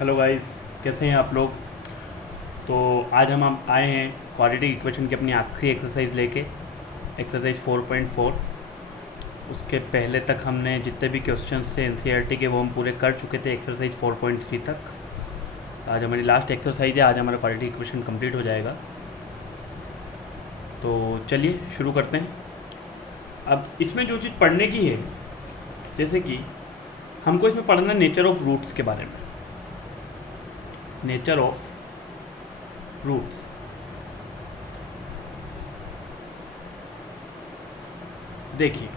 Hello guys, कैसे हैं आप लोग। तो आज हम आए हैं क्वाड्रेटिक इक्वेशन की अपनी आखिरी एक्सरसाइज लेके, एक्सरसाइज 4.4। उसके पहले तक हमने जितने भी क्वेश्चंस थे एनसीईआरटी के वो हम पूरे कर चुके थे एक्सरसाइज 4.3 तक। आज हमारी लास्ट एक्सरसाइज है, आज हमारा क्वाड्रेटिक इक्वेशन कंप्लीट हो जाएगा। तो चलिए शुरू करते हैं। अब इसमें जो चीज़ पढ़ने की है, जैसे कि हमको इसमें पढ़ना नेचर ऑफ रूट्स के बारे में। नेचर ऑफ रूट्स, देखिए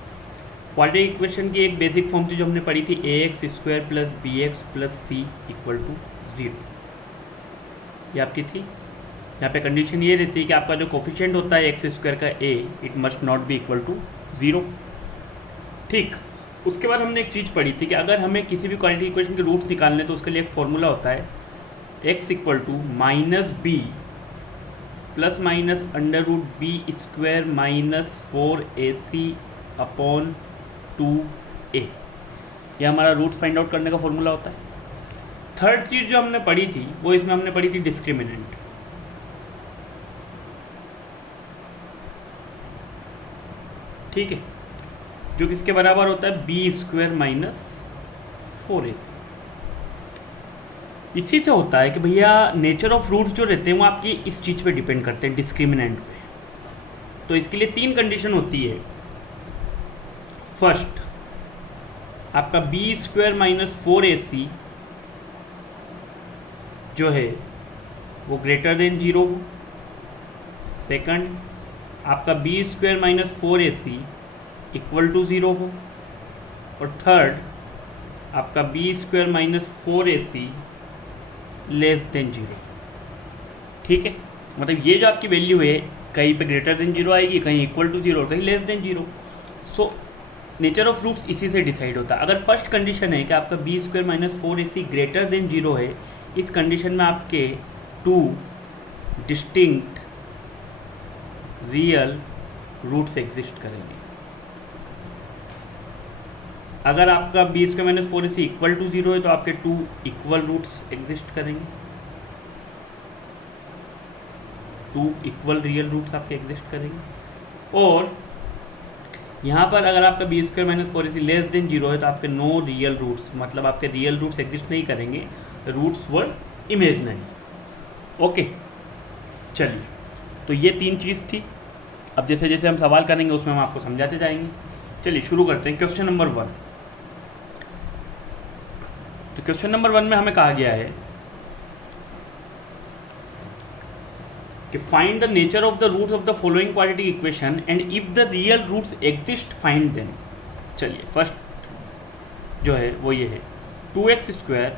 क्वाड्रेटिक इक्वेशन की एक बेसिक फॉर्म थी जो हमने पढ़ी थी, ax² plus bx plus c equal to 0। ये आपकी थी। यहाँ पे कंडीशन ये रहती है कि आपका जो कोफिशिएंट होता है x² का a, it must not be equal to 0। ठीक, उसके बाद हमने एक चीज़ पढ़ी थी कि अगर हमें किसी भी क्वाड्रेटिक इक्वेशन के रूट्स निकालने तो उसके लिए एक फॉर्मूला होता है, x equal to -b plus minus under root b² minus 4ac upon 2a। यह हमारा रूट्स फाइंड आउट करने का फॉर्मूला होता है। थर्ड चीज़ जो हमने पढ़ी थी वो इसमें हमने पढ़ी थी डिस्क्रिमिनेंट। ठीक है, जो किसके बराबर होता है b² माइनस 4ac। इसी से होता है कि भैया नेचर ऑफ रूट्स जो रहते हैं वो आपकी इस चीज़ पे डिपेंड करते हैं, डिस्क्रिमिनेंट पे। तो इसके लिए 3 कंडीशन होती है। फर्स्ट, आपका b² माइनस 4ac जो है वो ग्रेटर देन 0 हो। सेकंड, आपका b² minus 4ac equal to 0 हो। और थर्ड, आपका b² minus 4ac less than 0। ठीक है, मतलब ये जो आपकी वैल्यू है कहीं पे ग्रेटर देन 0 आएगी, कहीं इक्वल टू 0, कहीं less than 0। So nature of roots इसी से डिसाइड होता है। अगर फर्स्ट कंडीशन है कि आपका b² minus 4ac greater than 0 है, इस कंडीशन में आपके 2 डिस्टिंक्ट रियल रूट्स एग्जिस्ट करेंगे। अगर आपका b² minus 4ac equal to 0 है तो आपके 2 इक्वल रूट्स एग्जिस्ट करेंगे, 2 इक्वल रियल रूट्स आपके एग्जिस्ट करेंगे। और यहाँ पर अगर आपका b² minus 4ac less than 0 है तो आपके नो रियल रूट्स, मतलब आपके रियल रूट्स एग्जिस्ट नहीं करेंगे, रूट्स वर इमेजनरी। ओके, चलिए, तो ये 3 चीज़ थी। अब जैसे जैसे हम सवाल करेंगे उसमें हम आपको समझाते जाएंगे। चलिए शुरू करते हैं। Question number 1। तो क्वेश्चन नंबर 1 में हमें कहा गया है कि find the nature of the roots of the following quadratic equation and if the real roots exist find them. चलिए, फर्स्ट जो है वो ये है, 2x²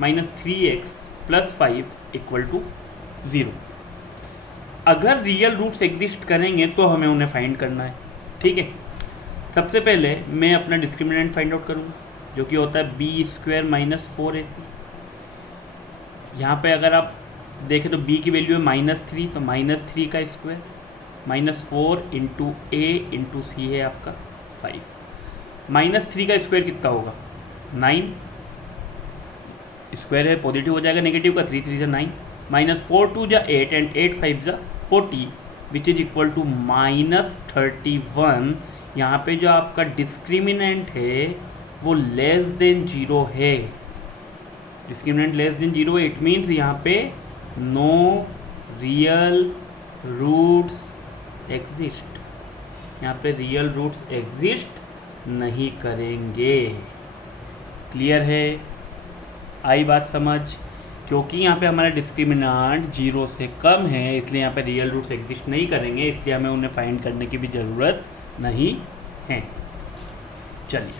minus 3x plus 5 equal to 0। अगर रियल रूट्स एग्जिस्ट करेंगे तो हमें उन्हें फाइंड करना है। ठीक है, सबसे पहले मैं अपना डिस्क्रिमिनेंट फाइंड आउट करूँगा जो कि होता है b² माइनस 4ac। यहाँ पे अगर आप देखें तो b की वैल्यू है -3, तो -3 का square minus 4 into a into c है आपका 5। -3 का स्क्वायर कितना होगा 9, स्क्वायर है पॉजिटिव हो जाएगा, नेगेटिव का 3 3 जा 9, -4 2 जा 8 एंड 8 5 जा 40 विच इज इक्वल टू -31। यहाँ पे जो आपका डिस्क्रिमिनेंट है वो लेस देन 0 है। डिस्क्रिमिनेंट लेस देन 0 है, इट मीन्स यहाँ पे नो रियल रूट्स एग्जिस्ट। यहाँ पे रियल रूट्स एग्जिस्ट नहीं करेंगे। क्लियर है, आई बात समझ। क्योंकि यहाँ पे हमारा डिस्क्रिमिनेंट 0 से कम है इसलिए यहाँ पे रियल रूट्स एग्जिस्ट नहीं करेंगे, इसलिए हमें उन्हें फाइंड करने की भी ज़रूरत नहीं है। चलिए,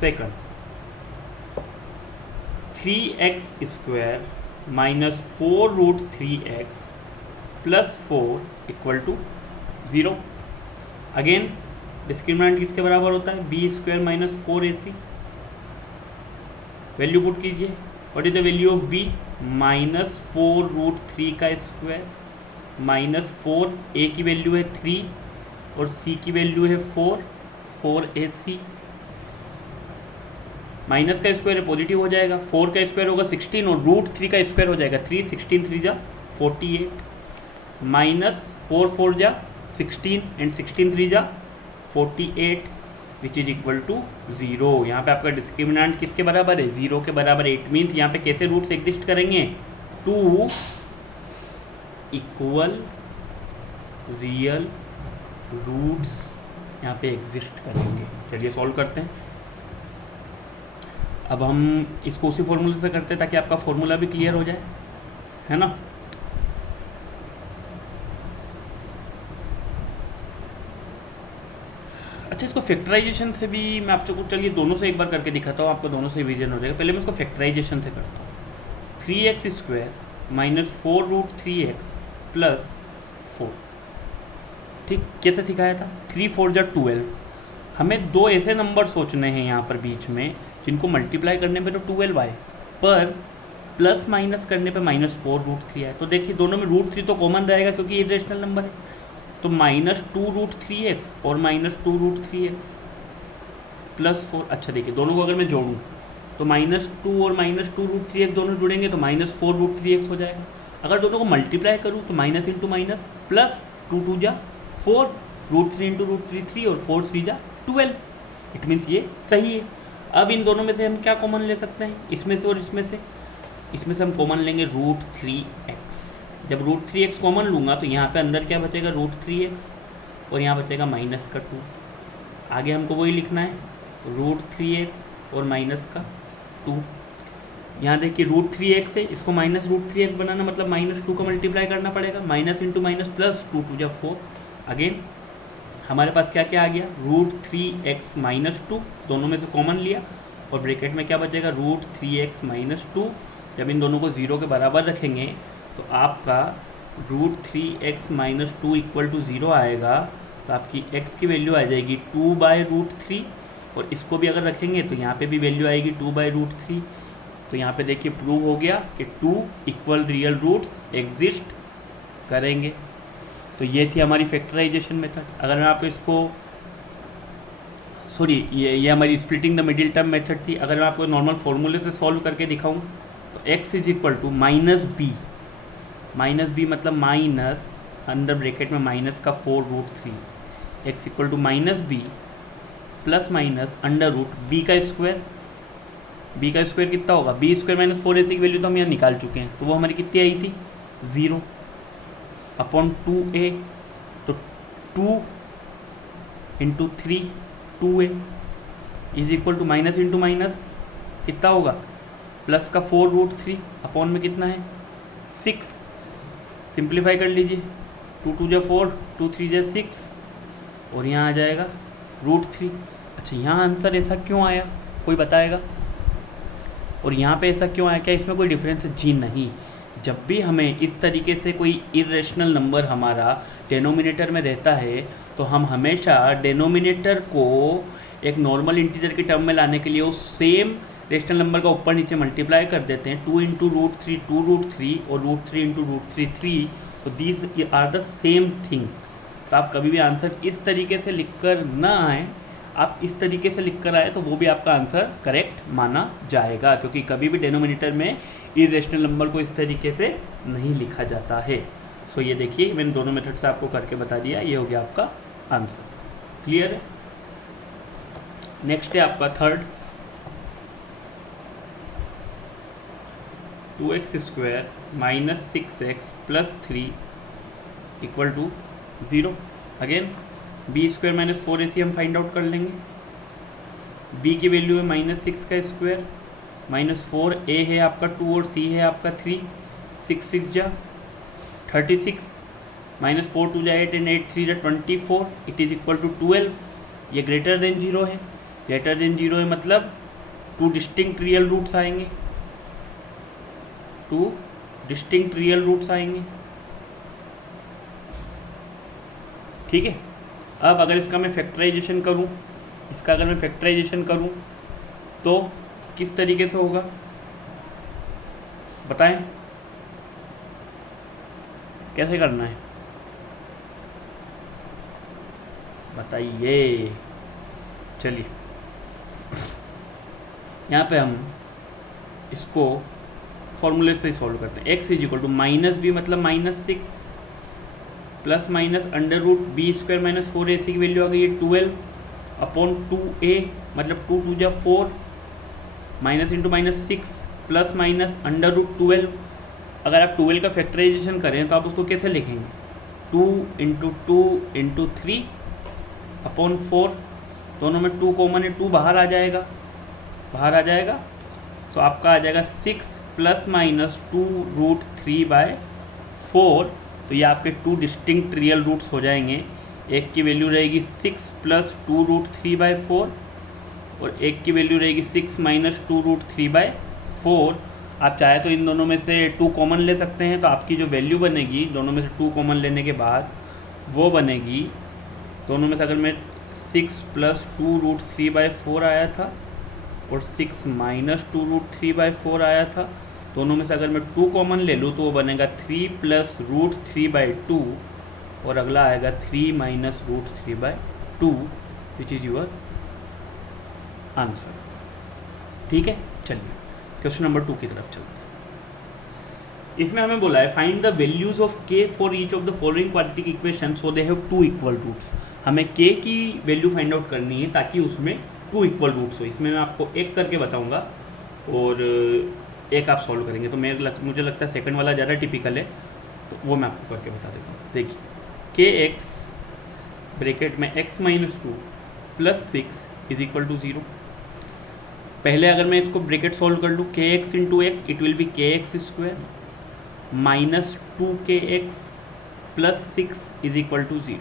second, 3x² minus 4 root 3x plus 4 equal to 0। Again discriminant किसके बराबर होता है b² minus 4ac। Value put कीजिए, what is the value of b, -4 root 3 का स्क्वायर माइनस 4, a की वैल्यू है 3 और c की वैल्यू है 4ac। माइनस का स्क्वायर है पॉजिटिव हो जाएगा, 4 का स्क्वायर होगा 16 और √3 का स्क्वायर हो जाएगा 3, 16 3 जा 48, माइनस 4 4 जा 16 एंड 16 3 जा 48 विच इज इक्वल टू 0। यहाँ पे आपका डिस्क्रिमिनेंट किसके बराबर है? 0 के बराबर है। इट मीन्स यहाँ पे कैसे रूट्स एग्जिस्ट करेंगे? 2 इक्वल रियल रूट्स यहाँ पे एग्जिस्ट करेंगे। चलिए सॉल्व करते हैं। अब हम इसको उसी फॉर्मूले से करते हैं ताकि आपका फॉर्मूला भी क्लियर हो जाए, है ना। अच्छा, इसको फैक्टराइजेशन से भी मैं आपको, चलिए दोनों से एक बार करके दिखाता हूँ, आपको दोनों से रिवीजन हो जाएगा। पहले मैं इसको फैक्टराइजेशन से करता हूँ। 3x² minus 4√3x plus 4। ठीक, कैसे सिखाया था? 3 4 जा 12। हमें दो ऐसे नंबर सोचने हैं यहाँ पर बीच में जिनको मल्टीप्लाई करने पे तो 12 आए, पर प्लस माइनस करने पे -4√3 आए। तो देखिए दोनों में √3 तो कॉमन रहेगा क्योंकि ये इरेशनल नंबर है। तो -2√3x और -2√3x प्लस 4। अच्छा देखिए, दोनों को अगर मैं जोड़ूँ तो -2 और -2√3x दोनों जुड़ेंगे तो -4√3x हो जाएगा। अगर दोनों को मल्टीप्लाई करूँ तो माइनस इंटू माइनस प्लस 2 2 जा 4, √3 इंटू √3 3 और 4 3 जा 12। इट मीन्स ये सही है। अब इन दोनों में से हम क्या कॉमन ले सकते हैं? इसमें से और इसमें से। इसमें से हम कॉमन लेंगे √3x। जब √3x कॉमन लूँगा तो यहाँ पे अंदर क्या बचेगा? √3x और यहाँ बचेगा -2। आगे हमको वही लिखना है, √3x और -2। यहाँ देखिए √3x है, इसको -√3x बनाना मतलब -2 का मल्टीप्लाई करना पड़ेगा। माइनस इंटू माइनस प्लस 2 2 जा 4। अगेन हमारे पास क्या क्या आ गया? √3x -2, दोनों में से कॉमन लिया और ब्रैकेट में क्या बचेगा? √3x -2। जब इन दोनों को 0 के बराबर रखेंगे तो आपका √3x -2 इक्वल टू 0 आएगा। तो आपकी x की वैल्यू आ जाएगी 2/√3 और इसको भी अगर रखेंगे तो यहाँ पे भी वैल्यू आएगी 2/√3। तो यहाँ पे देखिए प्रूव हो गया कि 2 इक्वल रियल रूट्स एग्जिस्ट करेंगे। तो ये थी हमारी फैक्टराइजेशन मेथड। अगर मैं आपको इसको ये हमारी splitting the middle term method थी। अगर मैं आपको नॉर्मल फॉर्मूले से सॉल्व करके दिखाऊं तो x is equal to -b मतलब माइनस अंडर ब्रैकेट में माइनस का 4√3, x equal to -b plus minus under root b का स्क्वायर। b का स्क्वायर कितना होगा? b² - 4ac की वैल्यू तो हम यहाँ निकाल चुके हैं, तो वो हमारी कितनी आई थी? 0 अपॉन 2a। तो 2 into 3 2a is equal to minus into minus कितना होगा? प्लस का 4√3 अपॉन में कितना है? 6। सिंप्लीफाई कर लीजिए, 2 2 जा 4, 2 3 जा 6 और यहाँ आ जाएगा √3। अच्छा, यहाँ आंसर ऐसा क्यों आया, कोई बताएगा? और यहाँ पे ऐसा क्यों आया? क्या इसमें कोई डिफरेंस है? जी नहीं। जब भी हमें इस तरीके से कोई इरेशनल नंबर हमारा डेनोमिनेटर में रहता है तो हम हमेशा डेनोमिनेटर को एक नॉर्मल इंटीजर की टर्म में लाने के लिए उस सेम रेशनल नंबर का ऊपर नीचे मल्टीप्लाई कर देते हैं। 2 इंटू √3 2√3 और √3 इंटू √3 3। तो these are the same thing. तो आप कभी भी आंसर इस तरीके से लिखकर ना आए, आप इस तरीके से लिखकर आए तो वो भी आपका आंसर करेक्ट माना जाएगा, क्योंकि कभी भी डेनोमिनेटर में इरेशनल नंबर को इस तरीके से नहीं लिखा जाता है। सो ये देखिए मैंने दोनों मेथड से आपको करके बता दिया, ये हो गया आपका आंसर। क्लियर है? नेक्स्ट है आपका third, 2x² minus 6x plus 3 equal to 0। Again b² - 4ac हम फाइंड आउट कर लेंगे। b की वैल्यू है -6 का स्क्वायर, -4a है आपका 2 और c है आपका 3, 6 6 जा 36, -4 2 जा 8 एंड 8 3 जा 24। It is equal to 12। ये ग्रेटर देन 0 है। ग्रेटर देन 0 है मतलब 2 डिस्टिंक्ट रियल रूट्स आएंगे, 2 डिस्टिंक्ट रियल रूट्स आएंगे। ठीक है। अब अगर इसका मैं फैक्टराइजेशन करूं, तो किस तरीके से होगा बताएं, कैसे करना है? बताइए। चलिए यहाँ पे हम इसको फॉर्मूले से सॉल्व करते हैं। x is equal to minus b मतलब -6 plus minus under root b square minus 4ac की वैल्यू आ गई है 12 अपॉन 2a मतलब 2 2 जा 4 minus into minus 6 plus minus under root 12। अगर आप 12 का फैक्टराइजेशन करें तो आप उसको कैसे लिखेंगे, 2 इंटू 2 इंटू 3 अपॉन 4, दोनों में 2 कॉमन है, 2 बाहर आ जाएगा, सो आपका आ जाएगा 6 प्लस माइनस 2 रूट 3/4। तो ये आपके 2 डिस्टिंक्ट रियल रूट्स हो जाएंगे। एक की वैल्यू रहेगी 6 प्लस 2 रूट 3/4 और एक की वैल्यू रहेगी 6 माइनस 2 रूट 3/4। आप चाहे तो इन दोनों में से 2 कॉमन ले सकते हैं, तो आपकी जो वैल्यू बनेगी दोनों में से 2 कॉमन लेने के बाद वो बनेगी, दोनों में से अगर मैं 6 प्लस 2 रूट 3/4 आया था और 6 माइनस 2 रूट 3/4 आया था, दोनों में से अगर मैं 2 कॉमन ले लूँ तो वो बनेगा 3 प्लस रूट 3/2 और अगला आएगा 3 minus root 3/2 which is your answer. ठीक है, चलिए क्वेश्चन नंबर 2 की तरफ चलते हैं। इसमें हमें बोला है find the values of k for each of the following quadratic equation so they have 2 equal roots. हमें k की वैल्यू फाइंड आउट करनी है ताकि उसमें 2 इक्वल रूट्स हो। इसमें मैं आपको एक करके बताऊंगा और एक आप सॉल्व करेंगे, तो मुझे लगता है सेकंड वाला ज़्यादा टिपिकल है, तो वो मैं आपको करके बता देता हूँ। देखिए kx ब्रैकेट में x minus 2 plus 6 is equal to 0। पहले अगर मैं इसको ब्रैकेट सॉल्व कर लूँ kx into x it will be kx square minus 2kx plus 6 is equal to 0।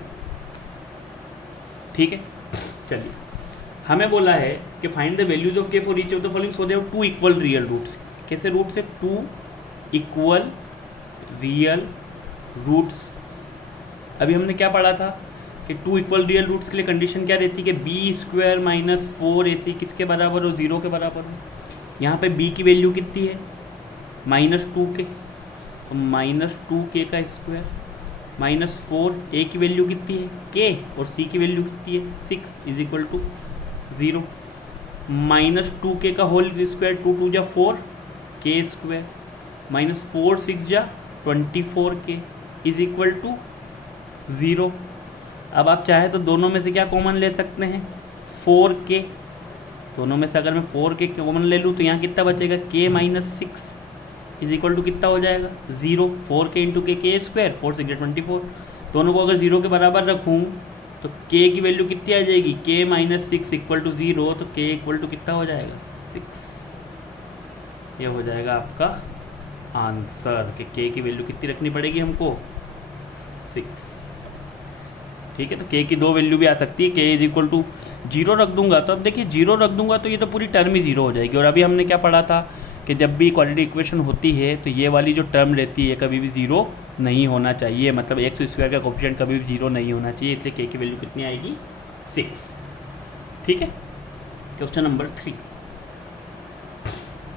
ठीक है, चलिए हमें बोला है कि find the values of k for each of the following so they have 2 equal real roots. कैसे रूट्स है, 2 equal real roots. अभी हमने क्या पढ़ा था कि 2 इक्वल रियल रूट्स के लिए कंडीशन क्या रहती है कि बी स्क्वायर माइनस 4ac किसके बराबर हो, 0 के बराबर हो। यहाँ पे b की वैल्यू कितनी है, -2k, तो -2k का स्क्वायर माइनस 4a की वैल्यू कितनी है k और c की वैल्यू कितनी है 6 इज इक्वल टू 0। -2k का होल स्क्वायर 2 2 जा 4 k स्क्वायर माइनस 4 6 जा 24k इज इक्वल टू 0। अब आप चाहे तो दोनों में से क्या कॉमन ले सकते हैं, 4k। दोनों में से अगर मैं 4k कॉमन ले लूँ तो यहाँ कितना बचेगा, k minus 6 is equal to कितना हो जाएगा 0। 4k into k square 4 6 24। दोनों को अगर 0 के बराबर रखूँ तो k की वैल्यू कितनी आ जाएगी, k माइनस 6 इक्वल टू 0, तो k इक्वल टू कितना हो जाएगा 6। ये हो जाएगा आपका आंसर कि k की वैल्यू कितनी रखनी पड़ेगी हमको, 6। ठीक है, तो k की 2 वैल्यू भी आ सकती है। k इज इक्वल टू 0 रख दूंगा, तो अब देखिए 0 रख दूंगा तो ये तो पूरी टर्म ही 0 हो जाएगी। और अभी हमने क्या पढ़ा था कि जब भी क्वाड्रेटिक इक्वेशन होती है तो ये वाली जो टर्म रहती है कभी भी 0 नहीं होना चाहिए, मतलब एक्स स्क्वायर का कोफिशिएंट कभी भी 0 नहीं होना चाहिए, इसलिए k की वैल्यू कितनी आएगी 6। ठीक है, क्वेश्चन नंबर 3।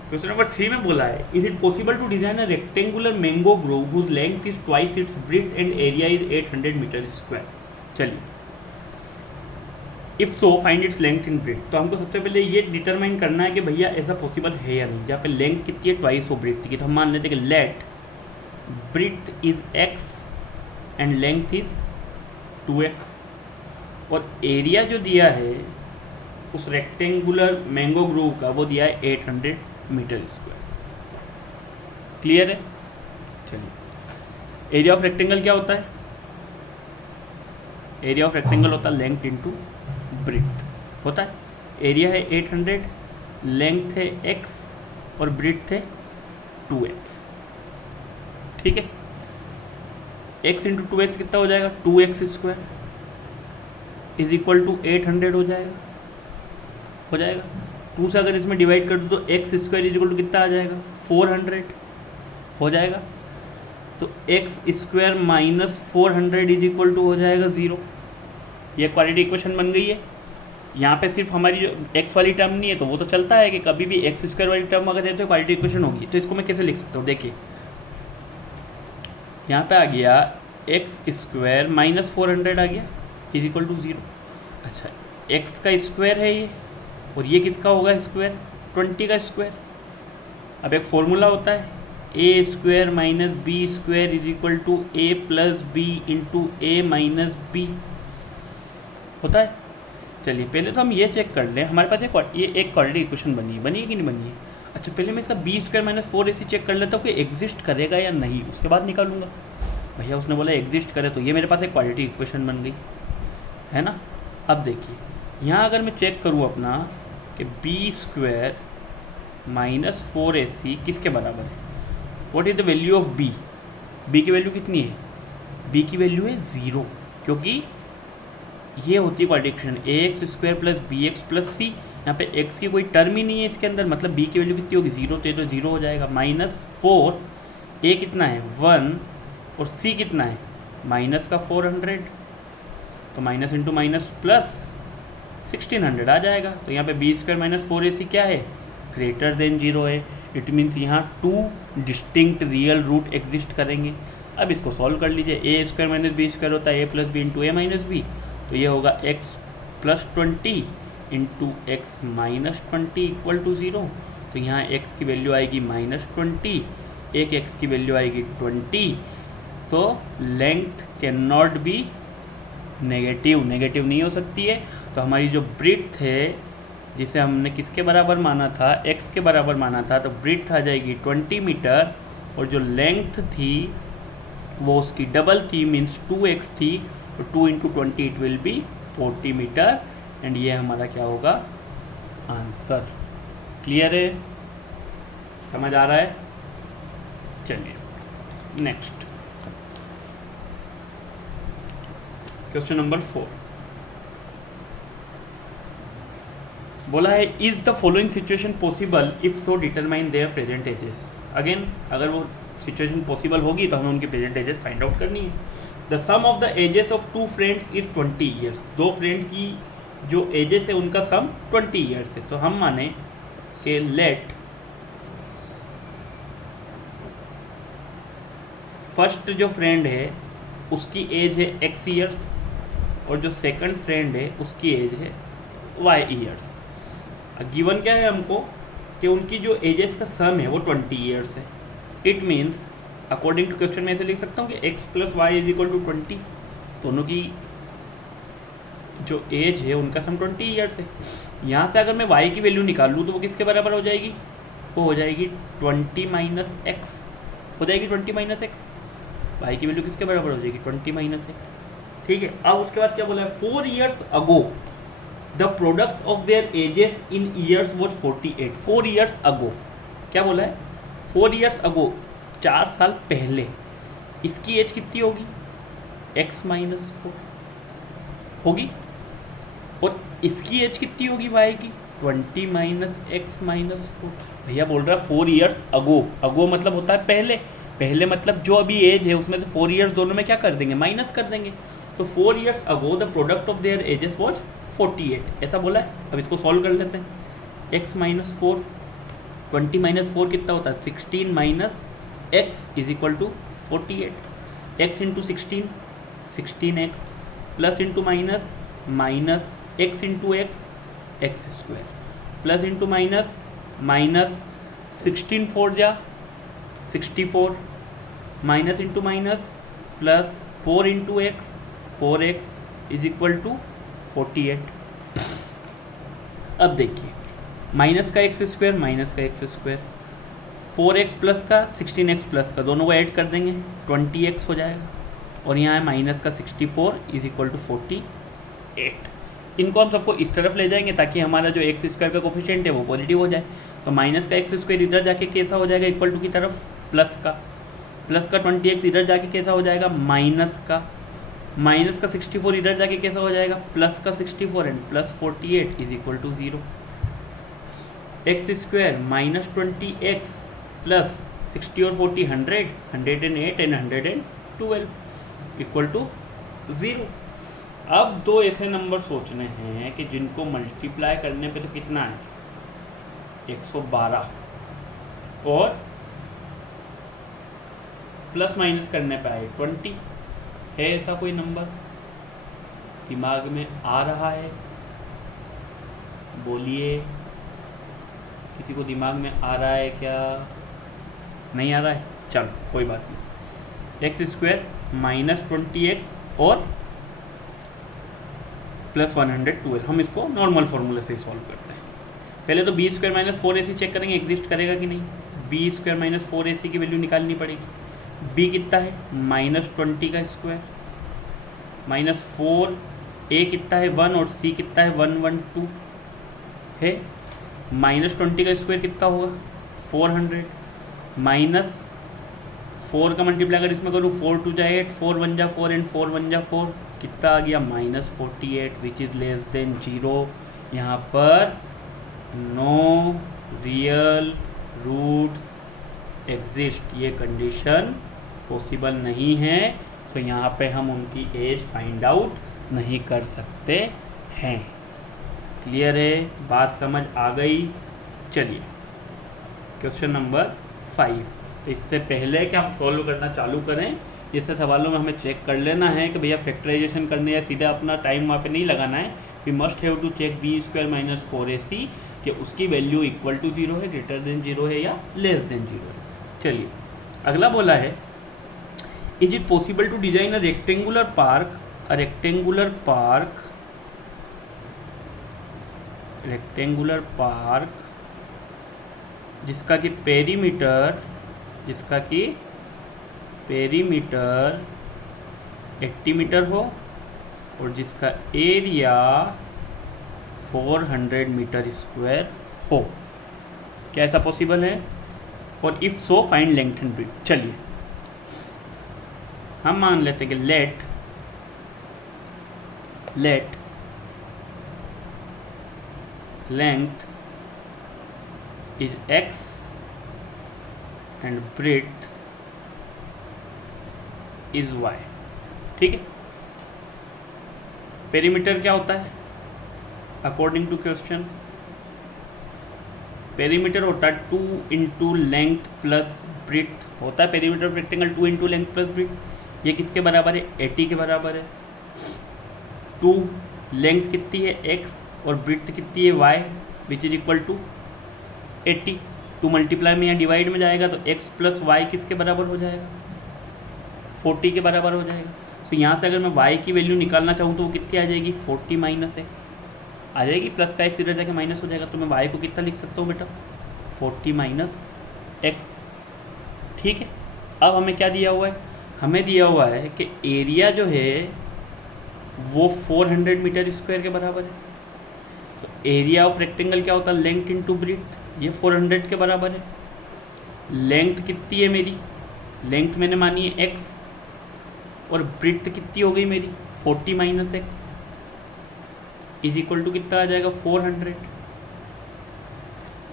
क्वेश्चन नंबर 3 में बोला है is it possible to design a rectangular mango grove whose length is twice its breadth and area is 800 metre square. चलिए, if so find its length in breadth. तो हमको सबसे पहले ये determine करना है कि भैया ऐसा पॉसिबल है या नहीं, जहाँ पे लेंथ कितनी है ट्वाइस हो ब्रेड्थ की। तो हम मान लेते हैं कि let breadth is x and length is 2x और एरिया जो दिया है उस रेक्टेंगुलर मैंगो ग्रोव का वो दिया है 800 मीटर स्क्वायर। क्लियर है, चलिए एरिया ऑफ रेक्टेंगल क्या होता है, एरिया ऑफ रेक्टेंगल होता है लेंथ इंटू ब्रेड्थ होता है। एरिया है 800, लेंथ है x और ब्रेड्थ है 2x। ठीक है, x इंटू 2x कितना हो जाएगा, 2x square is equal to 800 हो जाएगा। 2 से अगर इसमें डिवाइड कर दो तो x square is equal to कितना आ जाएगा 400 हो जाएगा। तो x square minus 400 is equal to हो जाएगा 0। ये क्वाड्रेटिक इक्वेशन बन गई है। यहाँ पे सिर्फ हमारी जो x वाली टर्म नहीं है तो वो तो चलता है कि कभी भी x स्क्वायर वाली टर्म अगर है तो क्वाड्रेटिक इक्वेशन होगी। तो इसको मैं कैसे लिख सकता हूँ, देखिए यहाँ पे आ गया x स्क्वायर माइनस 400 आ गया इज इक्वल टू 0। अच्छा, x का स्क्वायर है ये, और ये किसका होगा स्क्वायर? 20 का स्क्वायर। अब एक फॉर्मूला होता है a square minus b square is equal to a plus b into a minus b, होता है। चलिए पहले तो हम ये चेक कर लें, हमारे पास ये एक क्वाड्रेटिक इक्वेशन बनी है कि नहीं बनी है। अच्छा, पहले मैं इसका B square minus 4ac check कर लेता हूँ कि एग्जिस्ट करेगा या नहीं, उसके बाद निकालूंगा। भैया उसने बोला एग्जिस्ट करे, तो ये मेरे पास एक क्वाड्रेटिक इक्वेशन बन गई है ना। अब देखिए यहाँ अगर मैं चेक करूँ अपना कि बी स्क्वायर माइनस 4ac किसके बराबर है, what is the value of b? B की वैल्यू कितनी है? बी की वैल्यू है 0, क्योंकि ये होती है quadratic equation a x square plus b x plus c. यहाँ पे एक्स की कोई टर्म ही नहीं है इसके अंदर, मतलब बी की वैल्यू कितनी होगी? 0, तो ये तो 0 हो जाएगा। माइनस 4, ए कितना है? 1, और सी कितना है? माइनस का 400, तो माइनस इंटू माइनस प्लस 1600 आ जाएगा। तो यहाँ पे बी स्क्वायर माइनस 4ac क्या है? ग्रेटर देन 0 है। इट मीन्स यहाँ 2 डिस्टिंक्ट रियल रूट एग्जिस्ट करेंगे। अब इसको सॉल्व कर लीजिए। A square minus b square होता है a plus b into a minus b, तो ये होगा x plus 20 into x minus 20 equal to 0। तो यहाँ x की वैल्यू आएगी माइनस 20, एक x की वैल्यू आएगी 20, तो length can not be negative नहीं हो सकती है। तो हमारी जो ब्रेड्थ है, जिसे हमने किसके बराबर माना था? x के बराबर माना था, तो ब्रेड्थ आ जाएगी 20 मीटर, और जो लेंथ थी वो उसकी डबल थी, मीन्स 2x थी, तो 2 into 20 it will be 40 meter, and ये हमारा क्या होगा? आंसर। क्लियर है? समझ आ रहा है? चलिए नेक्स्ट क्वेश्चन नंबर 4 बोला है is the following situation possible, if so determine there present ages. Again अगर वो सिचुएशन पॉसिबल होगी तो हमें उनके प्रेजेंट एजेस फाइंड आउट करनी है। The sum of the ages of 2 friends is 20 years. 2 friend की जो एजेस है उनका सम 20 ईयर्स है। तो हम माने कि लेट फर्स्ट जो फ्रेंड है उसकी एज है x ईयर्स, और जो सेकंड फ्रेंड है उसकी एज है y ईयर्स। गिवन क्या है हमको कि उनकी जो एजेस का सम है वो 20 ईयर्स है। It means according to question में ऐसे लिख सकता हूँ कि x plus y is equal to 20। दोनों की जो एज है उनका सम 20 ईयर्स है। यहाँ से अगर मैं y की वैल्यू निकाल लूँ तो वो किसके बराबर हो जाएगी? वो हो जाएगी 20 माइनस एक्स, हो जाएगी 20 माइनस एक्स। y की वैल्यू किसके बराबर हो जाएगी? 20 माइनस एक्स। ठीक है। अब उसके बाद क्या बोला है? 4 years ago the product of their edges in years was 48। 4 years ago क्या बोला है? 4 ईयर्स अगो, 4 साल पहले इसकी एज कितनी होगी? x माइनस 4 होगी, और इसकी एज कितनी होगी y की? 20 माइनस एक्स माइनस 4। भैया बोल रहा है 4 ईयर्स अगो। अगो मतलब होता है पहले, पहले मतलब जो अभी एज है उसमें से 4 ईयर्स दोनों में क्या कर देंगे? माइनस कर देंगे। तो 4 years ago the product of their edges was 48, ऐसा बोला है। अब इसको सॉल्व कर लेते हैं। x माइनस 4, 20 माइनस 4 कितना होता है? 16 minus x is equal to 48। x into 16, 16x, plus into minus, minus x into x, x square, plus into minus, minus 16 4 जा 64, minus into minus, plus 4 into x, 4x is equal to 48। अब देखिए minus का x square, minus का x square, 4x plus का 16x plus का, दोनों को add कर देंगे 20x हो जाएगा, और यहाँ है माइनस का 64 इज इक्वल टू 48। इनको हम सबको इस तरफ ले जाएंगे ताकि हमारा जो एक्स स्क्वायर का कोफिशिएंट है वो पॉजिटिव हो जाए। तो माइनस का एक्स स्क्वायर इधर जाके कैसा हो जाएगा? इक्वल टू की तरफ प्लस का 20x इधर जाके कैसा हो जाएगा? माइनस का 64 इधर जाके कैसा हो जाएगा? प्लस का 64 and plus 48 is equal to 0। X square minus 20x plus 60 और 40 100, 108 एंड 112 इक्वल टू 0। अब दो ऐसे नंबर सोचने हैं कि जिनको मल्टीप्लाई करने पे तो कितना है? 112, और प्लस माइनस करने पे आए 20। है ऐसा कोई नंबर? दिमाग में आ रहा है? बोलिए, किसी को दिमाग में आ रहा है क्या? नहीं आ रहा है? चलो कोई बात नहीं। एक्स स्क्वायर माइनस 20x और प्लस 112, हम इसको नॉर्मल फार्मूले से सॉल्व करते हैं। पहले तो b square minus 4ac check करेंगे एग्जिस्ट करेगा कि नहीं। बी स्क्वायर माइनस 4ac की वैल्यू निकालनी पड़ेगी। बी कितना है? माइनस 20 का स्क्वायर माइनस 4, ए कितना है 1 और सी कितना है 112 है। माइनस 20 का स्क्वायर कितना होगा? 400 माइनस 4 का मल्टीप्लाई अगर इसमें करूँ 4 2 जा 8, 4 1 जा 4 एंड 4 1 जा 4, कितना आ गया? Minus 48 which is less than 0। यहाँ पर नो रियल रूट्स एग्जिस्ट, ये कंडीशन पॉसिबल नहीं है। तो यहाँ पे हम उनकी एज फाइंड आउट नहीं कर सकते हैं। क्लियर है? बात समझ आ गई? चलिए क्वेश्चन नंबर 5। तो इससे पहले कि हम सॉल्व करना चालू करें, जैसे सवालों में हमें चेक कर लेना है कि भैया फैक्टराइजेशन करने या सीधा अपना टाइम वहाँ पे नहीं लगाना है। We must have to check b square minus 4ac कि उसकी वैल्यू इक्वल टू 0 है, ग्रेटर देन 0 है या लेस देन 0 है। चलिए अगला बोला है, is it possible to design a rectangular park, rectangular park जिसका कि पेरीमीटर 80 मीटर हो और जिसका एरिया 400 मीटर स्क्वायर हो। क्या ऐसा पॉसिबल है? और if so find length and breadth. चलिए हम मान लेते हैं कि late length is x and breadth is y। ठीक है, पेरीमीटर क्या होता है अकॉर्डिंग टू क्वेश्चन? पेरीमीटर होता है 2 इंटू लेंथ प्लस ब्रेड्थ होता है। Perimeter of rectangle 2 into length plus breadth. ये किसके बराबर है? 80 के बराबर है। 2 लेंथ कितनी है x और ब्रेड्थ कितनी है y which is equal to 80। 2 multiply में या डिवाइड में जाएगा तो x प्लस वाई किसके बराबर हो जाएगा? 40 के बराबर हो जाएगा। तो यहाँ से अगर मैं y की वैल्यू निकालना चाहूँ तो वो कितनी आ जाएगी? 40 माइनस एक्स आ जाएगी। प्लस का x इधर जाके माइनस हो जाएगा, तो मैं y को कितना लिख सकता हूँ बेटा? 40 माइनस एक्स। ठीक है, अब हमें क्या दिया हुआ है? हमें दिया हुआ है कि एरिया जो है वो 400 मीटर स्क्वायर के बराबर है। तो एरिया ऑफ रेक्टेंगल क्या होता है? Length into breadth. ये 400 के बराबर है। लेंथ कितनी है मेरी? लेंथ मैंने मानी है x और ब्रेड्थ कितनी हो गई मेरी? 40 minus x is equal to कितना आ जाएगा? 400।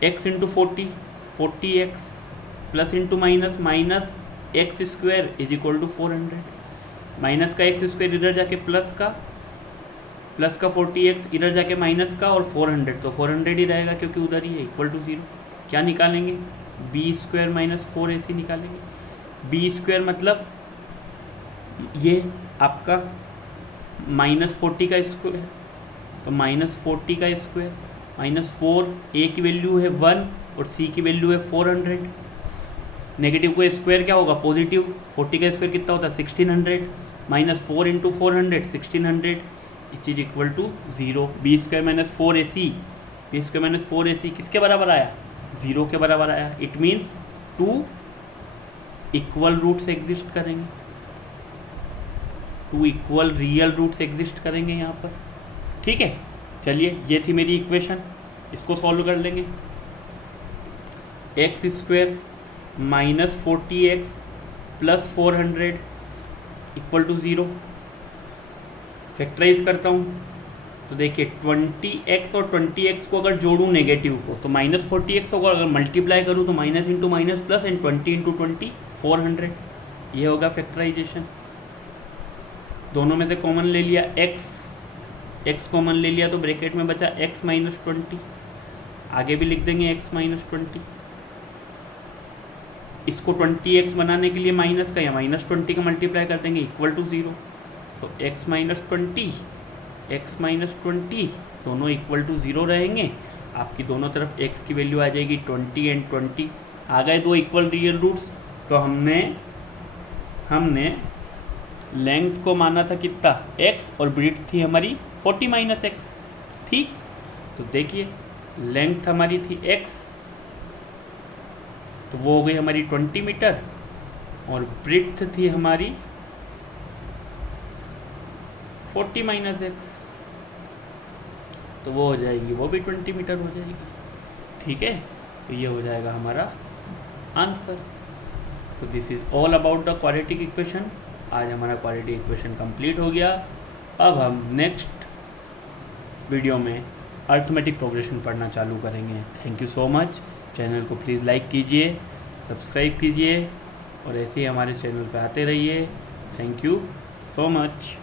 x into 40x plus into minus x square is equal to 400। Minus का एक्स स्क्वायर इधर जाके प्लस का 40x इधर जाके माइनस का और 400, तो 400 ही रहेगा क्योंकि उधर ही है, इक्वल टू 0। क्या निकालेंगे? बी स्क्वायर माइनस 4ac निकालेंगे। बी स्क्वायर मतलब ये आपका माइनस 40 का स्क्वायर, तो माइनस 40 का स्क्वायर माइनस 4, ए की वैल्यू है 1 और सी की वैल्यू है 400। नेगेटिव को स्क्वायर क्या होगा? पॉजिटिव। 40 का स्क्वायर कितना होता है? 1600 minus 4 into 400 1600 which is equal to 0। B square minus 4ac किसके बराबर आया? 0 के बराबर आया। It means 2 equal roots exist करेंगे, 2 इक्वल रियल रूट्स एग्जिस्ट करेंगे यहाँ पर। ठीक है, चलिए ये थी मेरी इक्वेशन, इसको सॉल्व कर लेंगे। X square minus 40x plus 400 equal to 0। Factorize करता हूँ तो देखिए 20x और 20x को अगर जोड़ूँ नेगेटिव को तो माइनस 40x होगा, अगर मल्टीप्लाई करूँ तो minus into minus plus and 20 into 20 400। ये होगा फैक्टराइजेशन। दोनों में से कॉमन ले लिया x कॉमन ले लिया तो ब्रैकेट में बचा x माइनस 20। आगे भी लिख देंगे x माइनस 20। इसको 20x बनाने के लिए माइनस का या माइनस 20 का मल्टीप्लाई कर देंगे इक्वल टू 0। तो x माइनस 20 x माइनस 20 दोनों इक्वल टू 0 रहेंगे। आपकी दोनों तरफ x की वैल्यू आ जाएगी 20 एंड 20, आ गए दो इक्वल रियल रूट्स। तो हमने लेंथ को माना था कितना x और ब्रीथ थी हमारी 40 माइनस एक्स। ठीक, तो देखिए लेंथ हमारी थी x, तो वो हो गई हमारी 20 मीटर, और ब्रीथ थी हमारी 40 माइनस एक्स, तो वो हो जाएगी, वो भी 20 मीटर हो जाएगी। ठीक है, तो ये हो जाएगा हमारा answer. So this is all about the quadratic equation. आज हमारा क्वाड्रेटिक इक्वेशन कंप्लीट हो गया। अब हम नेक्स्ट वीडियो में अर्थमेटिक प्रोग्रेशन पढ़ना चालू करेंगे। Thank you so much. Channel को प्लीज़ लाइक कीजिए, सब्सक्राइब कीजिए और ऐसे ही हमारे चैनल पर आते रहिए। Thank you so much.